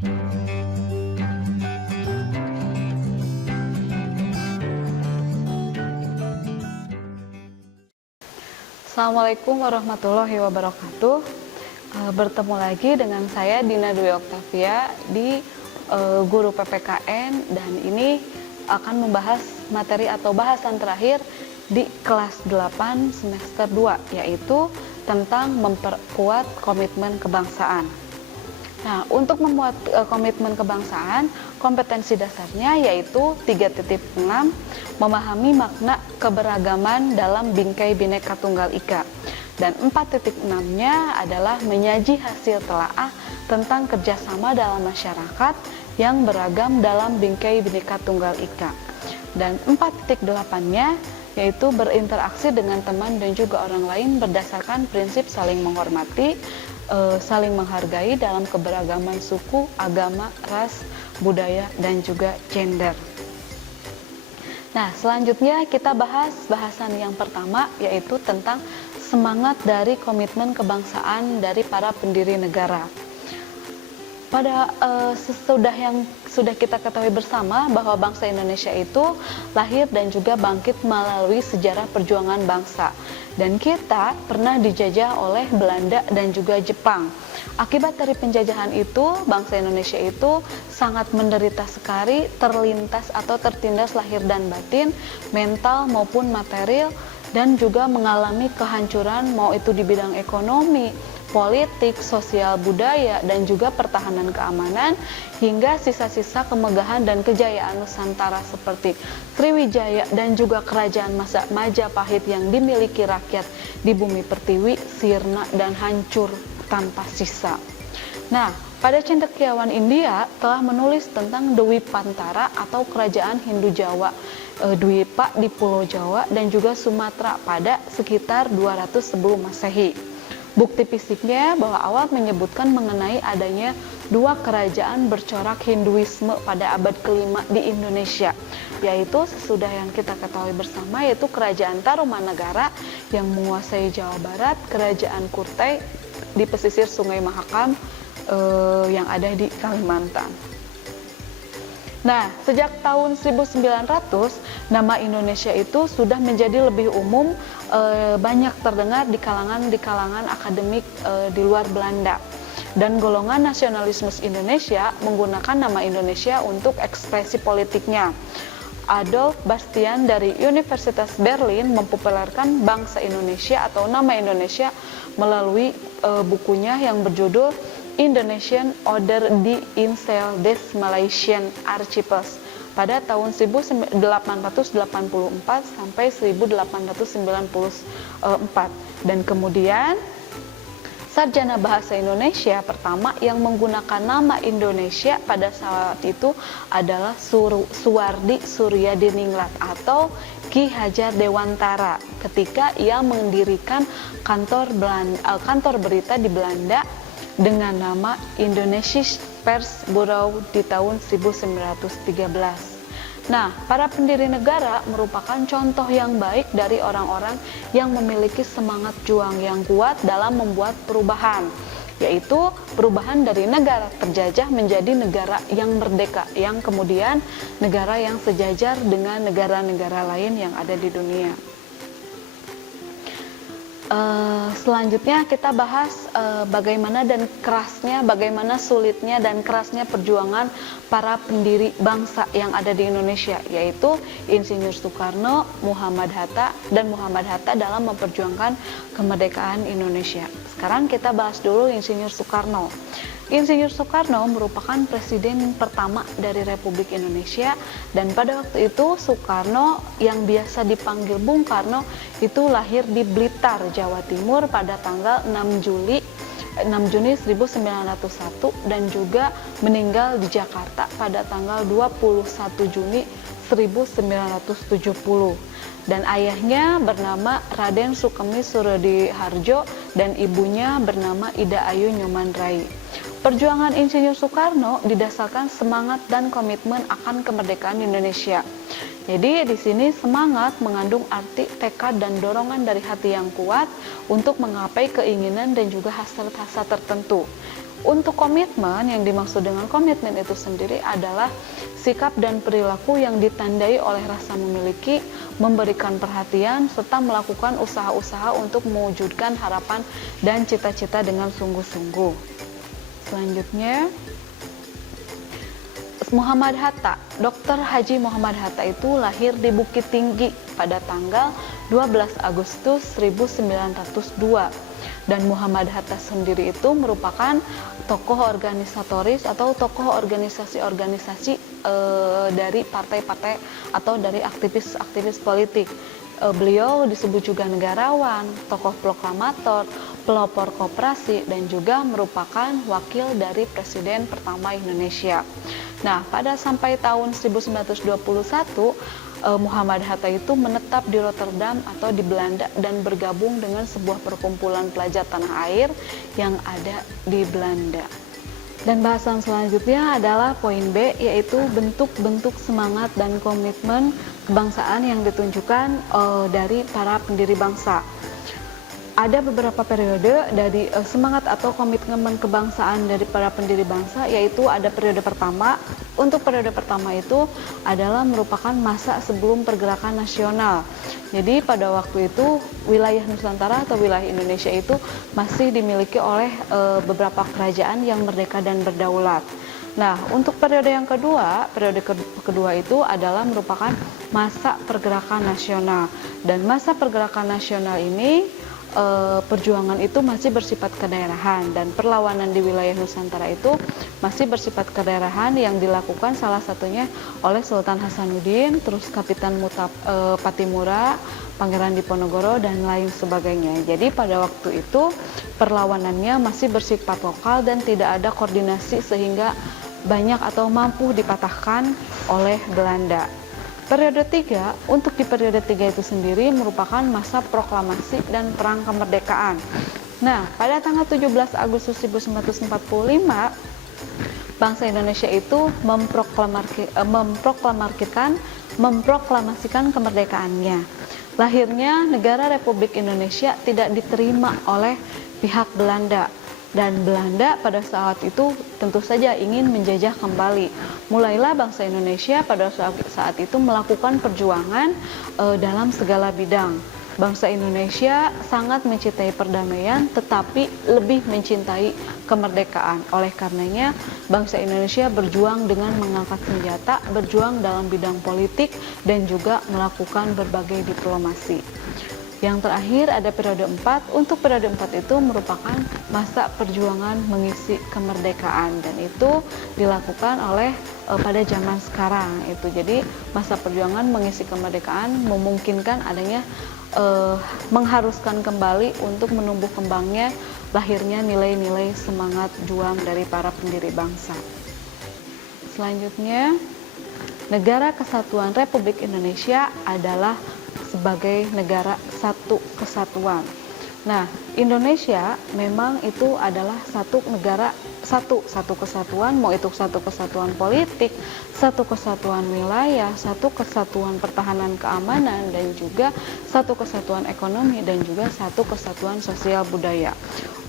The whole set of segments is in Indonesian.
Assalamualaikum warahmatullahi wabarakatuh. Bertemu lagi dengan saya Dina Dwi Oktavia di Guru PPKN, dan ini akan membahas materi atau bahasan terakhir di kelas 8 semester 2, yaitu tentang memperkuat komitmen kebangsaan. Nah, untuk membuat komitmen kebangsaan, kompetensi dasarnya yaitu 3.6, memahami makna keberagaman dalam bingkai Bhinneka Tunggal Ika. Dan 4.6-nya adalah menyaji hasil telaah tentang kerjasama dalam masyarakat yang beragam dalam bingkai Bhinneka Tunggal Ika. Dan 4.8-nya yaitu berinteraksi dengan teman dan juga orang lain berdasarkan prinsip saling menghormati, saling menghargai dalam keberagaman suku, agama, ras, budaya, dan juga gender. Nah, selanjutnya kita bahas bahasan yang pertama, yaitu tentang semangat dari komitmen kebangsaan dari para pendiri negara. Pada sesudah yang sudah kita ketahui bersama bahwa bangsa Indonesia itu lahir dan juga bangkit melalui sejarah perjuangan bangsa. Dan kita pernah dijajah oleh Belanda dan juga Jepang. Akibat dari penjajahan itu, bangsa Indonesia itu sangat menderita sekali, terlintas atau tertindas lahir dan batin, mental maupun material, dan juga mengalami kehancuran mau itu di bidang ekonomi, politik, sosial, budaya, dan juga pertahanan keamanan, hingga sisa-sisa kemegahan dan kejayaan Nusantara seperti Sriwijaya dan juga kerajaan Majapahit yang dimiliki rakyat di bumi pertiwi sirna dan hancur tanpa sisa. Nah, pada cendekiawan India telah menulis tentang Dwipantara atau kerajaan Hindu Jawa, Dwipa di Pulau Jawa dan juga Sumatera pada sekitar 200 sebelum Masehi. Bukti fisiknya bahwa awal menyebutkan mengenai adanya dua kerajaan bercorak Hinduisme pada abad ke-5 di Indonesia, yaitu sesudah yang kita ketahui bersama, yaitu kerajaan Tarumanagara yang menguasai Jawa Barat, kerajaan Kurtai di pesisir Sungai Mahakam yang ada di Kalimantan. Nah, sejak tahun 1900, nama Indonesia itu sudah menjadi lebih umum, banyak terdengar di kalangan akademik di luar Belanda. Dan golongan nasionalisme Indonesia menggunakan nama Indonesia untuk ekspresi politiknya. Adolf Bastian dari Universitas Berlin mempopulerkan bangsa Indonesia atau nama Indonesia melalui bukunya yang berjudul Indonesian Oder die Insel des Malaysian Archipels pada tahun 1884 sampai 1894. Dan kemudian sarjana bahasa Indonesia pertama yang menggunakan nama Indonesia pada saat itu adalah Suwardi Suryadiningrat atau Ki Hajar Dewantara ketika ia mendirikan kantor berita di Belanda dengan nama Indonesische Persbureau di tahun 1913. Nah, para pendiri negara merupakan contoh yang baik dari orang-orang yang memiliki semangat juang yang kuat dalam membuat perubahan, yaitu perubahan dari negara terjajah menjadi negara yang merdeka, yang kemudian negara yang sejajar dengan negara-negara lain yang ada di dunia. Selanjutnya kita bahas bagaimana sulitnya dan kerasnya perjuangan para pendiri bangsa yang ada di Indonesia, yaitu Insinyur Soekarno, Muhammad Hatta dalam memperjuangkan kemerdekaan Indonesia. Sekarang kita bahas dulu Insinyur Soekarno. Insinyur Soekarno merupakan presiden pertama dari Republik Indonesia, dan pada waktu itu Soekarno yang biasa dipanggil Bung Karno itu lahir di Blitar, Jawa Timur pada tanggal 6 Juni 1901 dan juga meninggal di Jakarta pada tanggal 21 Juni 1970. Dan ayahnya bernama Raden Sukemi Surodiharjo dan ibunya bernama Ida Ayu Nyoman Rai. Perjuangan Insinyur Soekarno didasarkan semangat dan komitmen akan kemerdekaan Indonesia. Jadi di sini semangat mengandung arti tekad dan dorongan dari hati yang kuat untuk menggapai keinginan dan juga hasrat-hasrat tertentu. Untuk komitmen, yang dimaksud dengan komitmen itu sendiri adalah sikap dan perilaku yang ditandai oleh rasa memiliki, memberikan perhatian, serta melakukan usaha-usaha untuk mewujudkan harapan dan cita-cita dengan sungguh-sungguh. Selanjutnya, Muhammad Hatta. Dr. Haji Muhammad Hatta itu lahir di Bukit Tinggi pada tanggal 12 Agustus 1902. Dan Muhammad Hatta sendiri itu merupakan tokoh organisatoris atau tokoh organisasi-organisasi dari partai-partai atau dari aktivis-aktivis politik. Beliau disebut juga negarawan, tokoh proklamator, pelopor koperasi, dan juga merupakan wakil dari Presiden pertama Indonesia. Nah, pada sampai tahun 1921, Muhammad Hatta itu menetap di Rotterdam atau di Belanda dan bergabung dengan sebuah perkumpulan pelajar tanah air yang ada di Belanda. Dan bahasan selanjutnya adalah poin B, yaitu bentuk-bentuk semangat dan komitmen kebangsaan yang ditunjukkan dari para pendiri bangsa. Ada beberapa periode dari semangat atau komitmen kebangsaan dari para pendiri bangsa, yaitu ada periode pertama. Untuk periode pertama itu adalah merupakan masa sebelum pergerakan nasional. Jadi pada waktu itu wilayah Nusantara atau wilayah Indonesia itu masih dimiliki oleh beberapa kerajaan yang merdeka dan berdaulat. Nah, untuk periode yang kedua, periode kedua itu adalah merupakan masa pergerakan nasional. Dan masa pergerakan nasional ini perjuangan itu masih bersifat kedaerahan, dan perlawanan di wilayah Nusantara itu masih bersifat kedaerahan yang dilakukan salah satunya oleh Sultan Hasanuddin, terus Kapitan Patimura, Pangeran Diponegoro, dan lain sebagainya. Jadi pada waktu itu perlawanannya masih bersifat lokal dan tidak ada koordinasi sehingga banyak atau mampu dipatahkan oleh Belanda. Periode 3, untuk di periode 3 itu sendiri merupakan masa proklamasi dan perang kemerdekaan. Nah, pada tanggal 17 Agustus 1945, bangsa Indonesia itu memproklamasikan kemerdekaannya. Lahirnya negara Republik Indonesia tidak diterima oleh pihak Belanda. Dan Belanda pada saat itu tentu saja ingin menjajah kembali. Mulailah bangsa Indonesia pada saat itu melakukan perjuangan dalam segala bidang. Bangsa Indonesia sangat mencintai perdamaian tetapi lebih mencintai kemerdekaan. Oleh karenanya bangsa Indonesia berjuang dengan mengangkat senjata, berjuang dalam bidang politik, dan juga melakukan berbagai diplomasi. Yang terakhir ada periode 4. Untuk periode 4 itu merupakan masa perjuangan mengisi kemerdekaan, dan itu dilakukan oleh pada zaman sekarang itu. Jadi masa perjuangan mengisi kemerdekaan memungkinkan adanya mengharuskan kembali untuk menumbuh kembangnya lahirnya nilai-nilai semangat juang dari para pendiri bangsa. Selanjutnya, Negara Kesatuan Republik Indonesia adalah sebagai negara satu kesatuan. Nah, Indonesia memang itu adalah satu negara, satu kesatuan, mau itu satu kesatuan politik, satu kesatuan wilayah, satu kesatuan pertahanan keamanan, dan juga satu kesatuan ekonomi, dan juga satu kesatuan sosial budaya.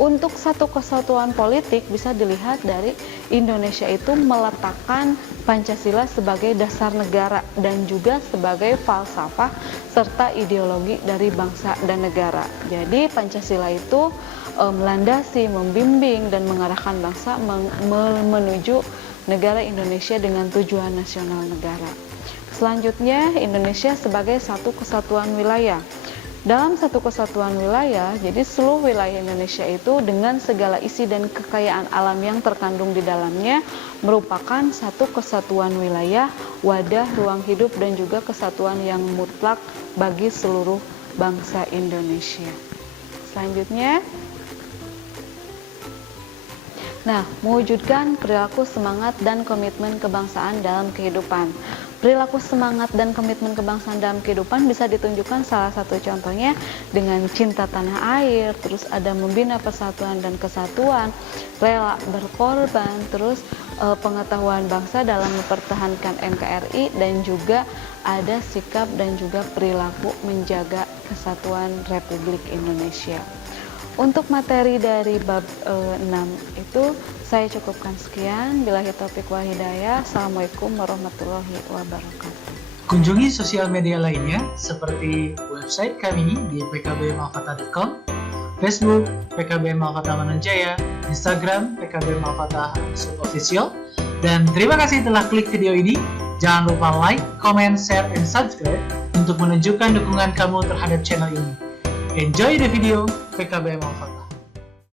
Untuk satu kesatuan politik bisa dilihat dari Indonesia itu meletakkan Pancasila sebagai dasar negara dan juga sebagai falsafah serta ideologi dari bangsa dan negara. Jadi Pancasila itu melandasi, membimbing, dan mengarahkan bangsa menuju negara Indonesia dengan tujuan nasional negara. Selanjutnya, Indonesia sebagai satu kesatuan wilayah. Dalam satu kesatuan wilayah, jadi seluruh wilayah Indonesia itu dengan segala isi dan kekayaan alam yang terkandung di dalamnya merupakan satu kesatuan wilayah, wadah, ruang hidup, dan juga kesatuan yang mutlak bagi seluruh bangsa Indonesia. Selanjutnya, mewujudkan perilaku semangat dan komitmen kebangsaan dalam kehidupan. Perilaku semangat dan komitmen kebangsaan dalam kehidupan bisa ditunjukkan salah satu contohnya dengan cinta tanah air, terus ada membina persatuan dan kesatuan, rela berkorban, terus pengetahuan bangsa dalam mempertahankan NKRI, dan juga ada sikap dan juga perilaku menjaga kesatuan Republik Indonesia. Untuk materi dari bab 6 itu saya cukupkan sekian. Billahi taufiq wal hidayah. Assalamualaikum warahmatullahi wabarakatuh. Kunjungi sosial media lainnya seperti website kami di pkbmalfatah.com, Facebook PKB Malfatah Mananjaya, Instagram PKB Malfatah _official. Dan terima kasih telah klik video ini. Jangan lupa like, comment, share, and subscribe untuk menunjukkan dukungan kamu terhadap channel ini. Enjoy the video PKB Malfatah.